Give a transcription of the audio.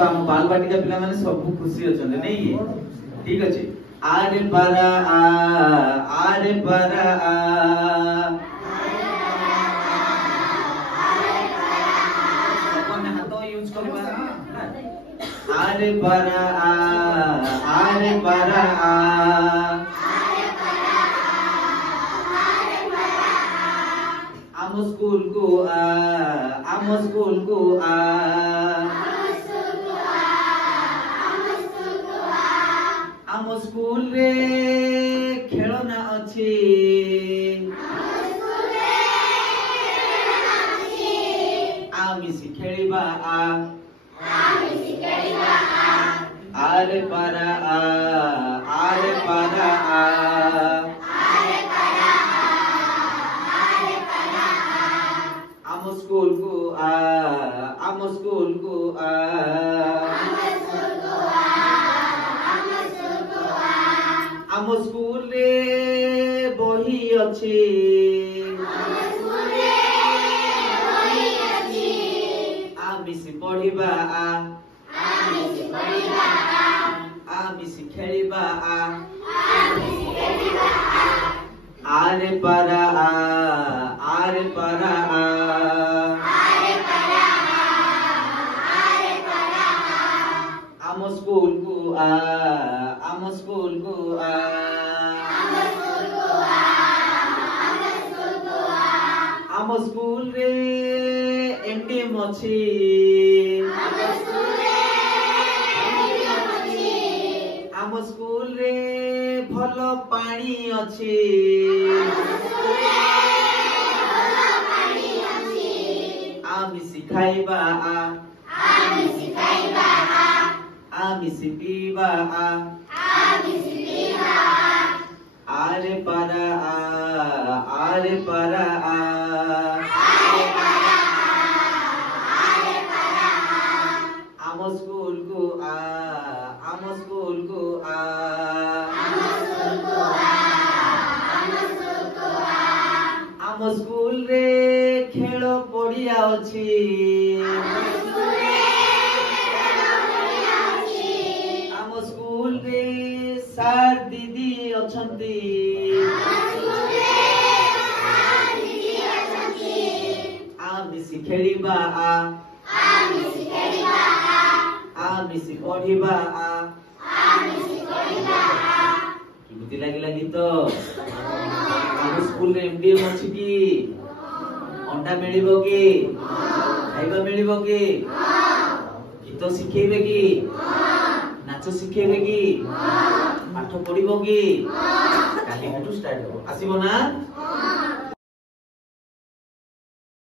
आम बाल बाटिका पिला माने सब खुशी अछन नहीं ठीक अछि आरे पारा आरे पारा अपन हाथ यूज करबा आरे पारा आरे पारा आम स्कूल को आम स्कूल को आम स्कूल रे खेलना अच्छी आमिसी खेलिबा आरे पारा आरे पारा आम स्कूल को आम स्कूल को आम स्कूल रे बही अछि आमिसी पढ़िबा आमिसी खेलिबा आरे पारा आरे पारा आम स्कूल को आम स्कूल को आम स्कूल रे एटीएम अछि आम स्कूल रे भलो पानी अछि आमिसी खाइबा आमिसी पीबा आरे पारा आरे पारा आम स्कूल को आम स्कूल को आम स्कूल रे खेल पड़िया अछि आम स्कूल रे सार दीदी अछंती आमिसी खेलिबा आमिसी पढ़िबा किमिति लागिला गीत आम स्कूल रे एमडीएम अछि की अंडा मिलिबो की खाइबा मिलिबो की गीत शिखेबे की नाच शिखेबे की पाठ पढ़िबो की काली हेतु स्टार्ट हो आसीबो ना